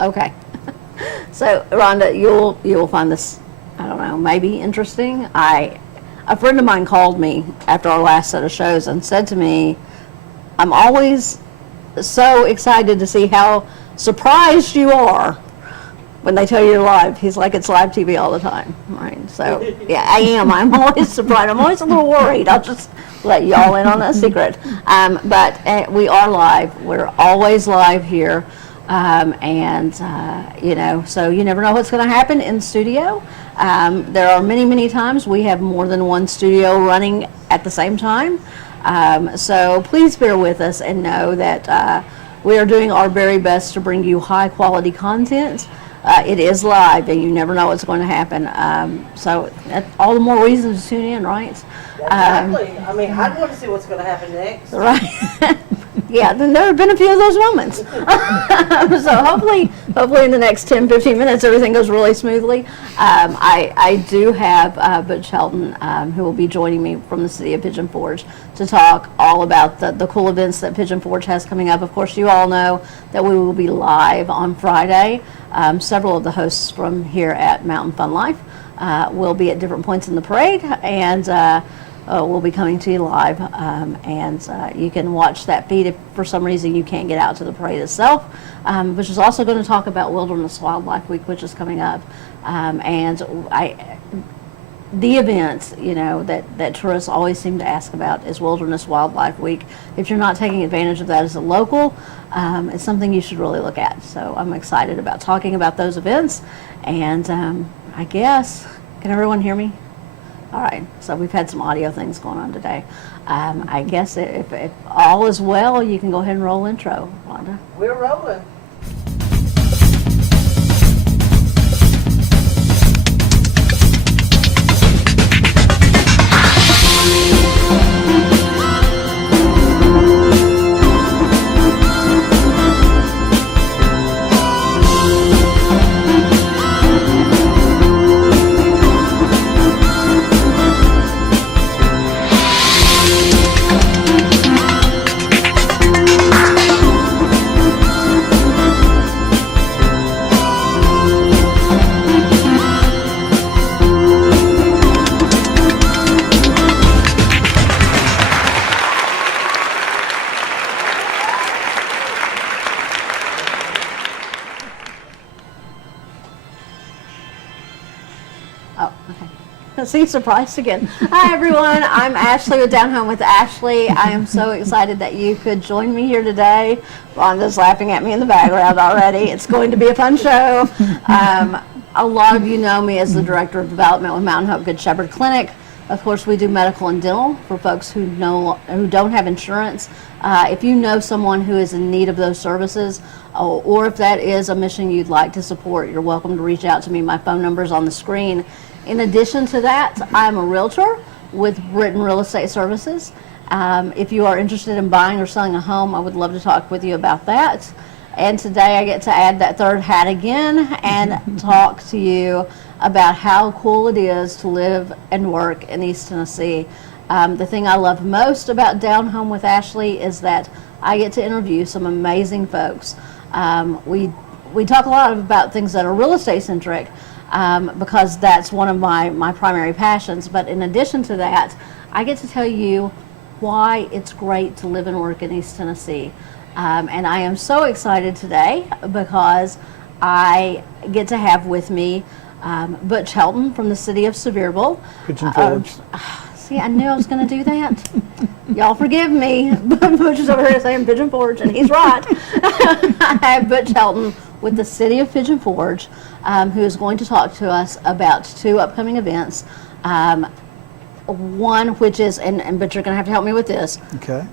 Okay. So, Rhonda, you'll find this, I don't know, maybe interesting. A friend of mine called me after our last set of shows and said to me, I'm always so excited to see how surprised you are when they tell you you're live. He's like, it's live TV all the time, right? So, yeah, I am. I'm always surprised. I'm always a little worried. I'll just let y'all in on that secret. But we are live. We're always live here. So you never know what's going to happen in studio. There are many, many times we have more than one studio running at the same time. So please bear with us and know that we are doing our very best to bring you high quality content. It is live and you never know what's going to happen. So that's all the more reason to tune in, right? Exactly. I mean, I'd want to see what's going to happen next. Right. Yeah, then there have been a few of those moments. So hopefully in the next 10, 15 minutes, everything goes really smoothly. I do have Butch Helton, who will be joining me from the city of Pigeon Forge to talk all about the cool events that Pigeon Forge has coming up. Of course, you all know that we will be live on Friday. Several of the hosts from here at Mountain Fun Life will be at different points in the parade, and we'll be coming to you live, and you can watch that feed if for some reason you can't get out to the parade itself, which is also going to talk about Wilderness Wildlife Week, which is coming up, and the events, that tourists always seem to ask about is Wilderness Wildlife Week. If you're not taking advantage of that as a local, it's something you should really look at. So I'm excited about talking about those events, and I guess, can everyone hear me? All right, so we've had some audio things going on today. I guess if all is well, you can go ahead and roll intro, Rhonda. We're rolling. Oh, okay. See, surprised again. Hi, everyone. I'm Ashley with Down Home with Ashley. I am so excited that you could join me here today. Rhonda's laughing at me in the background already. It's going to be a fun show. A lot of you know me as the Director of Development with Mountain Hope Good Shepherd Clinic. Of course, we do medical and dental for folks who don't have insurance. If you know someone who is in need of those services, or if that is a mission you'd like to support, you're welcome to reach out to me. My phone number is on the screen. In addition to that, I'm a realtor with Britton Real Estate Services. If you are interested in buying or selling a home, I would love to talk with you about that. And today I get to add that third hat again and talk to you about how cool it is to live and work in East Tennessee. The thing I love most about Down Home with Ashley is that I get to interview some amazing folks. We talk a lot about things that are real estate centric because that's one of my primary passions. But in addition to that, I get to tell you why it's great to live and work in East Tennessee. And I am so excited today because I get to have with me Butch Helton from the city of Sevierville. Pigeon Forge. See, I knew I was going to do that. Y'all forgive me. Butch is over here saying Pigeon Forge, and he's right. I have Butch Helton with the city of Pigeon Forge, who is going to talk to us about two upcoming events. One, which is, and Butch, you're going to have to help me with this. Okay.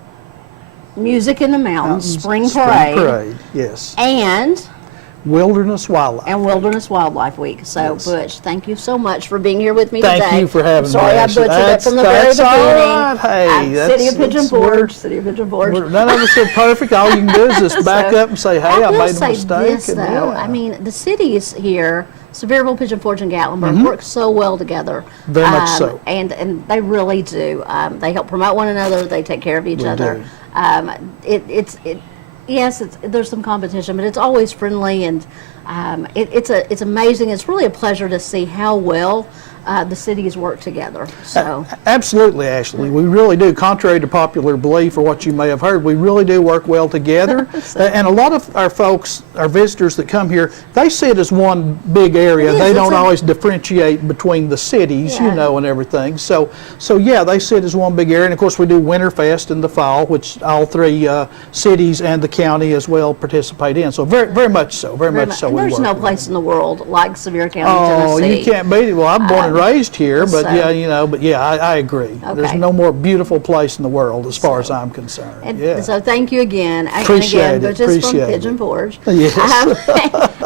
Music in the Mountains, Spring Spring Parade. Parade, yes. And Wilderness Wildlife. Wilderness Wildlife Week. So, Yes. Butch, thank you so much for being here with me today. Thank you for having me. Sorry I Ashley. butchered it from the very That's beginning. all right. Hey, City of Pigeon Forge. City of Pigeon Forge. None of us are perfect. All you can do is just back So, up and say, hey, I will made a say mistake. This, though, I mean, the cities here, Sevierville, Pigeon Forge, and Gatlinburg work so well together. Very much so. And they really do. They help promote one another. They take care of each They other. do. Yes, there's some competition, but it's always friendly, and It's amazing. It's really a pleasure to see how well the cities work together. So Absolutely, Ashley. We really do. Contrary to popular belief or what you may have heard, we really do work well together. And a lot of our folks, our visitors that come here, they see it as one big area. It is. They It's don't a- always differentiate between the cities, you Yeah. know, and everything. So yeah, they see it as one big area. And of course, we do Winterfest in the fall, which all three cities and the county as well participate in. So very much so. Very much so. and we there's work no well. place in the world like Sevier County, Oh, Tennessee. you can't beat it. Well, I'm born and raised here, but so- yeah, you know, but yeah, I agree. There's Okay. no more beautiful place in the world as far as I'm concerned. And Yeah. so thank you again. Appreciate and again, it, which is from appreciate Pigeon it. Forge. Yes.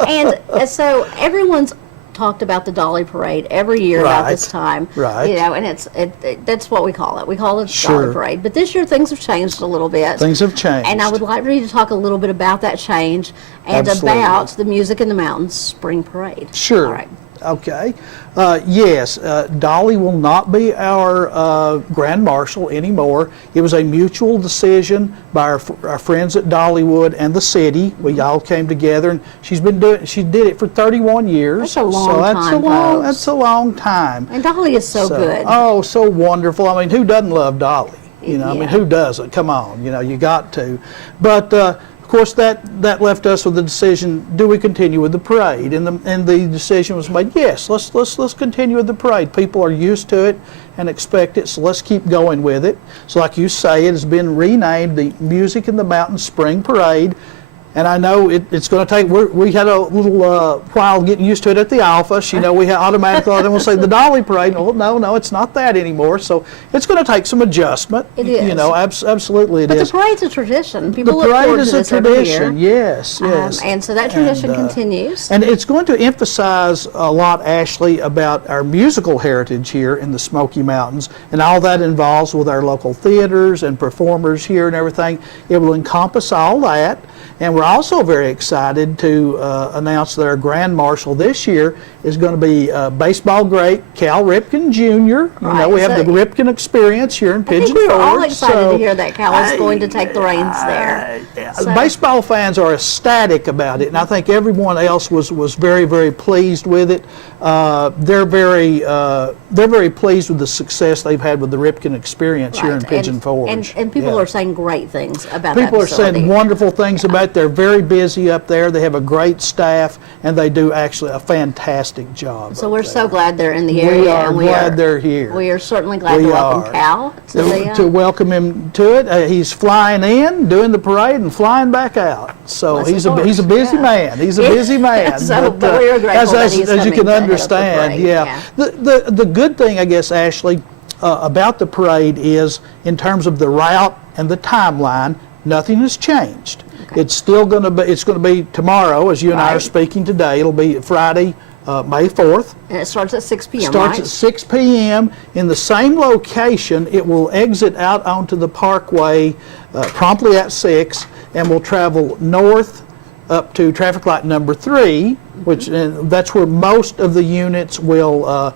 And so everyone's talked about the Dolly Parade every year about this Right, time. right. You know, and that's what we call it. We call it the Sure. Dolly Parade. But this year things have changed a little bit. Things have changed. And I would like for you to talk a little bit about that change and Absolutely. about the Music in the Mountains Spring Parade. Sure. All right. Okay. Yes, Dolly will not be our Grand Marshal anymore. It was a mutual decision by our friends at Dollywood and the city. We all came together, and she did it for 31 years. That's a long so that's time, a long, folks. that's a long time. And Dolly is so good. Oh, so wonderful. I mean, who doesn't love Dolly? You know, I mean, Yeah. who doesn't? Come on, you know, you got to. But of course, that left us with the decision: do we continue with the parade? And the decision was made: yes, let's continue with the parade. People are used to it and expect it, so let's keep going with it. So, like you say, it has been renamed the Music in the Mountains Spring Parade. And I know it's going to take, we had a little while getting used to it at the office. You know, we automatically thought, then we'll say the Dolly Parade. Oh, no, it's not that anymore. So it's going to take some adjustment. It You is. know, absolutely it But is. the parade's a tradition. The People look parade forward is to a this every tradition, year. yes, yes. And so that tradition And, continues. And it's going to emphasize a lot, Ashley, about our musical heritage here in the Smoky Mountains and all that involves with our local theaters and performers here and everything. It will encompass all that. And we're also very excited to announce that our Grand Marshal this year is going to be baseball great Cal Ripken Jr. You Right, know, we have so- the Ripken experience here in I Pigeon think we were all Forge, excited so- to hear that Cal is going to take the reins there. So- Baseball fans are ecstatic about it, and I think everyone else was very, very pleased with it. They're very pleased with the success they've had with the Ripken experience here in Right. Pigeon Forge. And people Yeah. are saying great things about People that are facility. saying wonderful things about it. They're very busy up there. They have a great staff, and they do actually a fantastic job. So up we're there. so glad they're in the We area. are and glad they're here. We are certainly glad We to welcome are. Cal to the, To welcome him to it. He's flying in, doing the parade, and flying back out. So Bless he's the Lord. a busy Yeah. man. He's a busy man. So, but we are grateful that he's as you coming can to head up the understand, parade, yeah. yeah. The good thing, I guess, Ashley, about the parade is in terms of the route and the timeline, nothing has changed. Okay. It's still going to be. It's going to be tomorrow, as you and I are Right. speaking today. It'll be Friday, May 4th. And it starts at 6 p.m., Starts right? at 6 p.m. in the same location. It will exit out onto the parkway promptly at 6 and will travel north up to traffic light number 3, which that's where most of the units will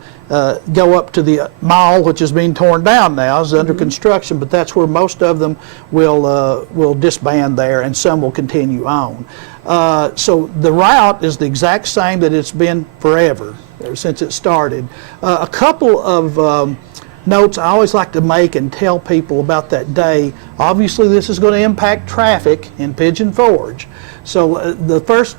go up to the mall, which is being torn down now, is under construction, but that's where most of them will disband there, and some will continue on. So the route is the exact same that it's been forever, ever since it started. A couple of notes I always like to make and tell people about that day. Obviously, this is going to impact traffic in Pigeon Forge. So the first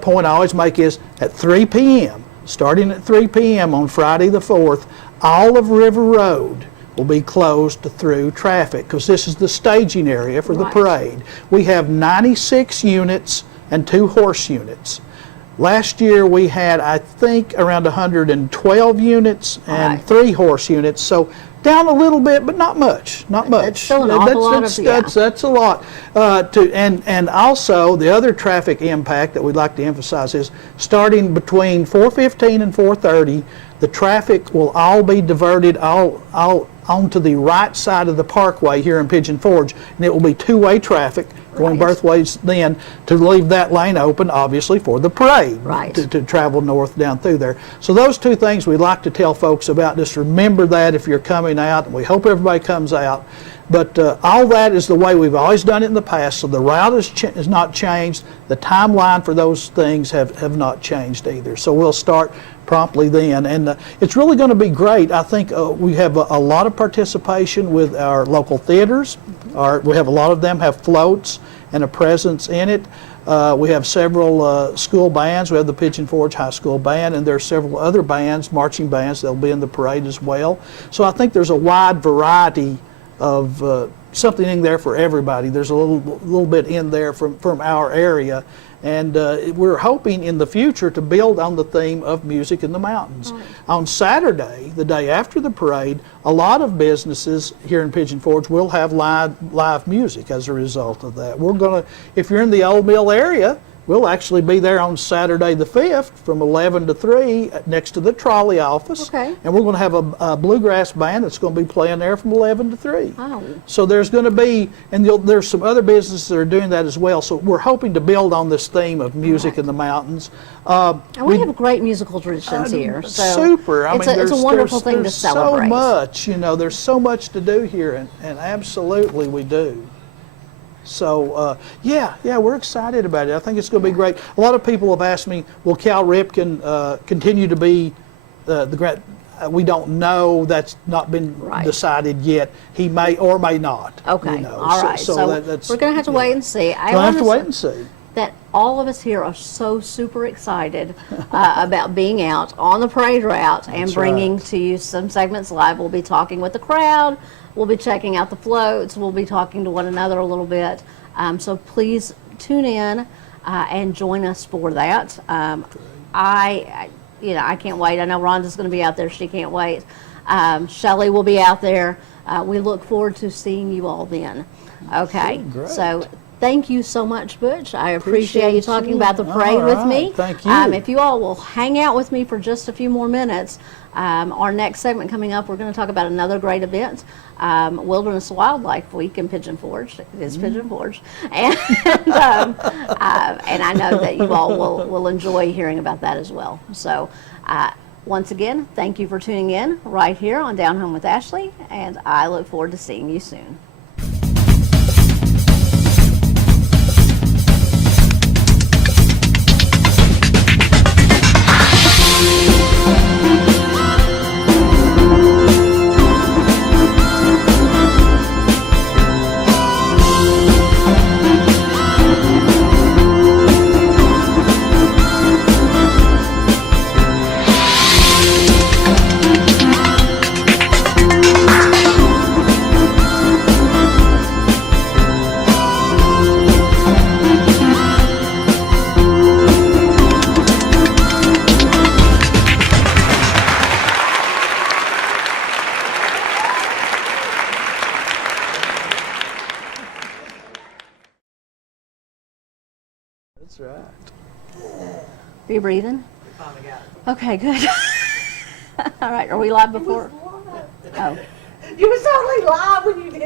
point I always make is at 3 p.m., starting at 3 p.m. on Friday the 4th, all of River Road will be closed through traffic because this is the staging area for the Right. parade. We have 96 units and 2 horse units. Last year we had, I think, around 112 units and Right. 3 horse units. So down a little bit, but not much. Not much. That's still an awful lot of, yeah. That's a lot. And also the other traffic impact that we'd like to emphasize is starting between 4:15 and 4:30, the traffic will all be diverted. All onto the right side of the parkway here in Pigeon Forge, and it will be two-way traffic going Right. both ways then, to leave that lane open, obviously, for the parade Right. to travel north down through there. So those two things we'd like to tell folks about. Just remember that if you're coming out, and we hope everybody comes out. But all that is the way we've always done it in the past, so the route has not changed. The timeline for those things have not changed either. So we'll start promptly then. And it's really going to be great. I think we have a lot of participation with our local theaters. We have a lot of them have floats and a presence in it. We have several school bands. We have the Pigeon Forge High School Band, and there are several other bands, marching bands, that'll be in the parade as well. So I think there's a wide variety of something in there for everybody. There's a little bit in there from our area, and we're hoping in the future to build on the theme of music in the mountains. Right. On Saturday, the day after the parade, a lot of businesses here in Pigeon Forge will have live music as a result of that. We're going to, if you're in the Old Mill area, we'll actually be there on Saturday the 5th from 11 to 3 next to the trolley office. Okay. And we're going to have a bluegrass band that's going to be playing there from 11 to 3. Oh. So there's going to be, and there's some other businesses that are doing that as well. So we're hoping to build on this theme of music in the mountains. And we have great musical traditions here. So Super. I it's mean, a wonderful thing to there's celebrate. so much, there's so much to do here, and absolutely we do. So, yeah, we're excited about it. I think it's going to be great. A lot of people have asked me, will Cal Ripken continue to be the grant? We don't know. That's not been decided yet. He may or may not. Okay, all right. So that's, we're going to have to wait and see. We'll have to wait and see. That all of us here are so super excited about being out on the parade route and bringing to you some segments live. We'll be talking with the crowd. We'll be checking out the floats. We'll be talking to one another a little bit. So please tune in and join us for that. I can't wait. I know Rhonda's going to be out there. She can't wait. Shelley will be out there. We look forward to seeing you all then. Okay. Great. So thank you so much, Butch. I appreciate you talking about the parade All with me. right. Thank you. If you all will hang out with me for just a few more minutes, our next segment coming up, we're going to talk about another great event, Wilderness Wildlife Week in Pigeon Forge. It is Pigeon Forge. And, and I know that you all will enjoy hearing about that as well. So once again, thank you for tuning in right here on Down Home with Ashley, and I look forward to seeing you soon. That's right. Are you breathing? We finally got it. Okay, good. All right, are we live before? Oh. You was totally live when you did